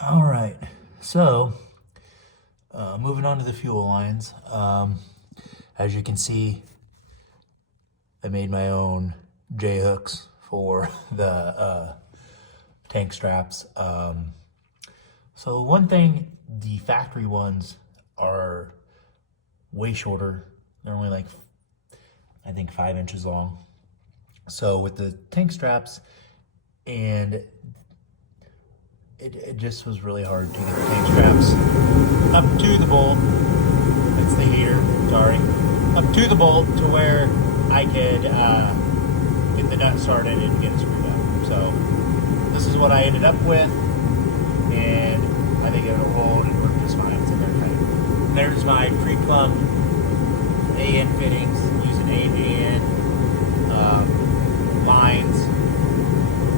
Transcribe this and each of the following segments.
All right, so moving on to the fuel lines. As you can see, I made my own J hooks for the tank straps. So one thing, the factory ones are way shorter. They're only like, I think, 5 inches long. So with the tank straps, and it just was really hard to get the tank straps up to the bolt. It's the heater, sorry. Up to the bolt to where I could get the nut started and get it screwed up. So this is what I ended up with, and I think it'll hold and work just fine. It's in there tight. There's my pre-plumbed AN fittings using AN lines.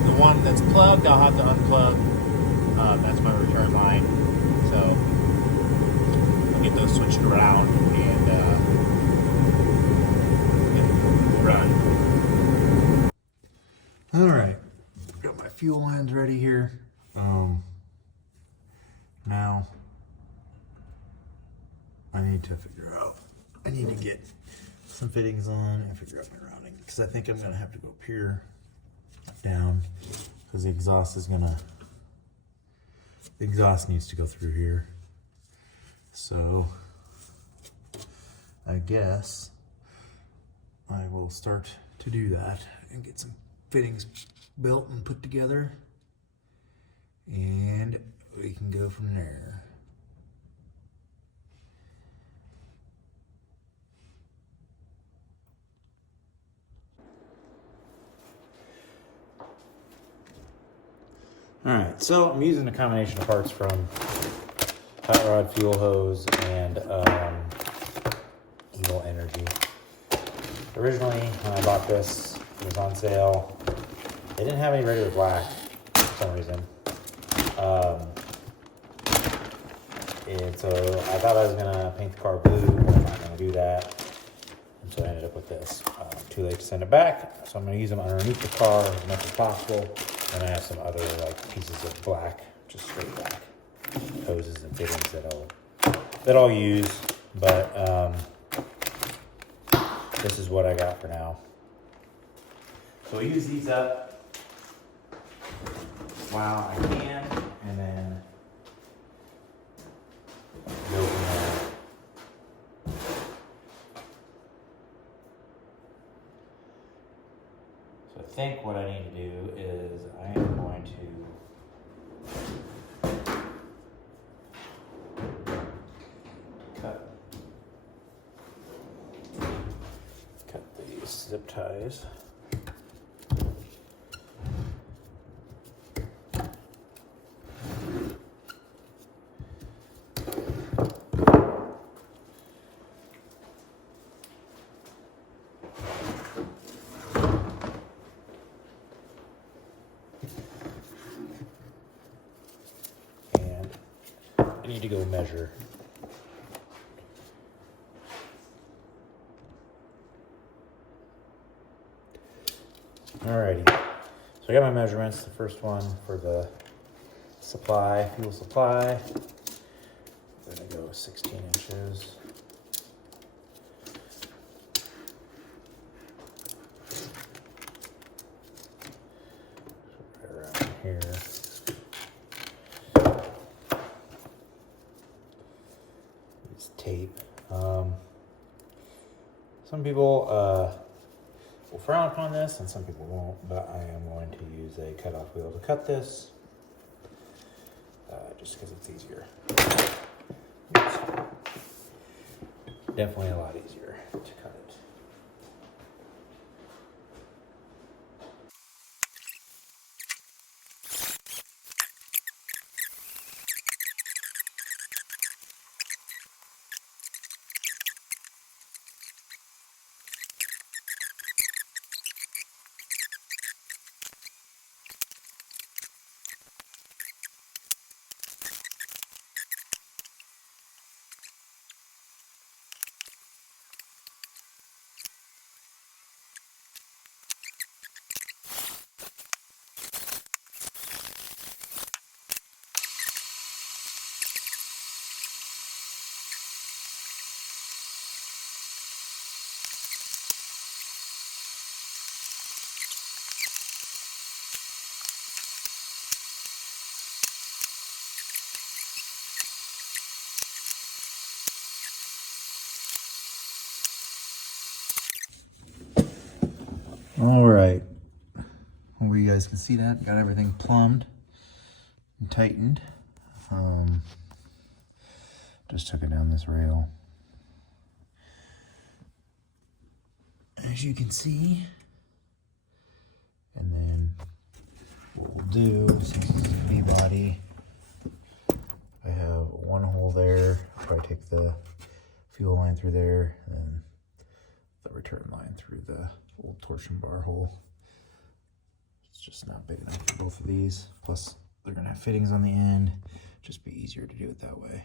The one that's plugged, I'll have to unplug. That's my return line. So I'll get those switched around and run. All right, got my fuel lines ready here. Now I need to figure out. I need to get some fittings on and figure out my routing, because I think I'm gonna have to go up here, down, because the exhaust needs to go through here. So I guess I will start to do that and get some fittings built and put together, and we can go from there. All right, so I'm using a combination of parts from hot rod, fuel hose, and Eagle Energy. Originally, when I bought this, it was on sale. They didn't have any regular black for some reason. And so I thought I was gonna paint the car blue, but I'm not gonna do that. And so I ended up with this. Too late to send it back, so I'm gonna use them underneath the car as much as possible. And I have some other like pieces of black, just straight black hoses and fittings that I'll use. But this is what I got for now. So I use these up while I can, and then go from there. So I think what I need to do is I am going to cut these zip ties. I need to go measure. Alrighty, so I got my measurements. The first one for the supply, fuel supply, I'm gonna go with 16 inches. Right around here. Tape. Some people will frown upon this and some people won't, but I am going to use a cutoff wheel to cut this just because it's easier. Definitely a lot easier to cut it. All right. Well, you guys can see that. Got everything plumbed and tightened. Just took it down this rail. As you can see. And then what we'll do, since this is a V-body, I have one hole there. I'll probably take the fuel line through there, and then the return line through the old torsion bar hole. It's just not big enough for both of these. Plus, they're gonna have fittings on the end. Just be easier to do it that way.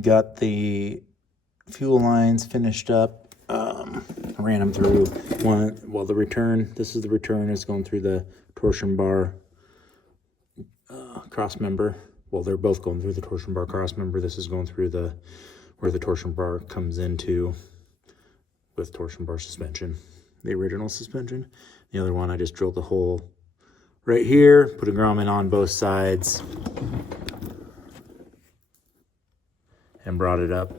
Got the fuel lines finished up. Ran them through one. Well, the return. This is the return. It's going through the torsion bar cross member. Well, they're both going through the torsion bar cross member. This is going through the where the torsion bar comes into with torsion bar suspension, the original suspension. The other one, I just drilled the hole right here, put a grommet on both sides, and brought it up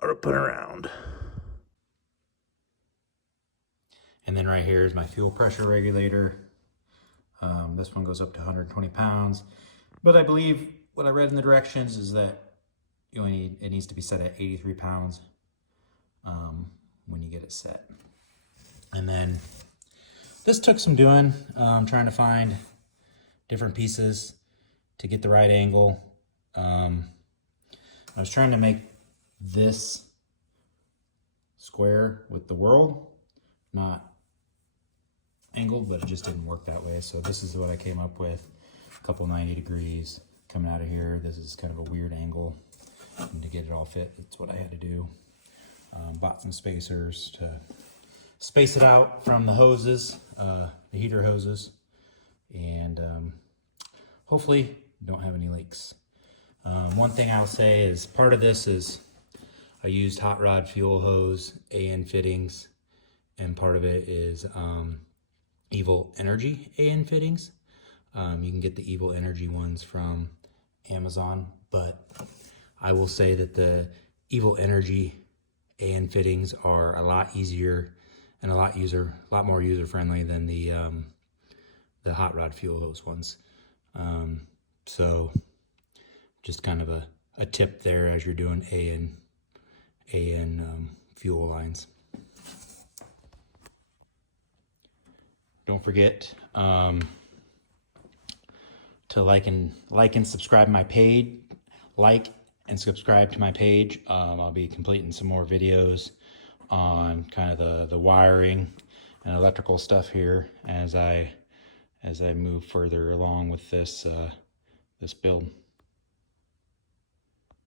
or put around. And then right here is my fuel pressure regulator. This one goes up to 120 pounds, but I believe what I read in the directions is that you only need, it needs to be set at 83 pounds when you get it set. And then this took some doing, trying to find different pieces to get the right angle. I was trying to make this square with the whirl, not angled, but it just didn't work that way. So this is what I came up with. A couple 90 degrees coming out of here. This is kind of a weird angle, and to get it all fit, that's what I had to do. Bought some spacers to space it out from the hoses, the heater hoses, and hopefully don't have any leaks. One thing I'll say is part of this is I used hot rod fuel hose AN fittings, and part of it is Evil Energy AN fittings. You can get the Evil Energy ones from Amazon, but I will say that the Evil Energy AN fittings are a lot easier and a lot more user friendly than the hot rod fuel hose ones. So just kind of a tip there as you're doing AN fuel lines. Don't forget to like and subscribe my page. Like and subscribe to my page. I'll be completing some more videos on kind of the wiring and electrical stuff here as I move further along with this this build.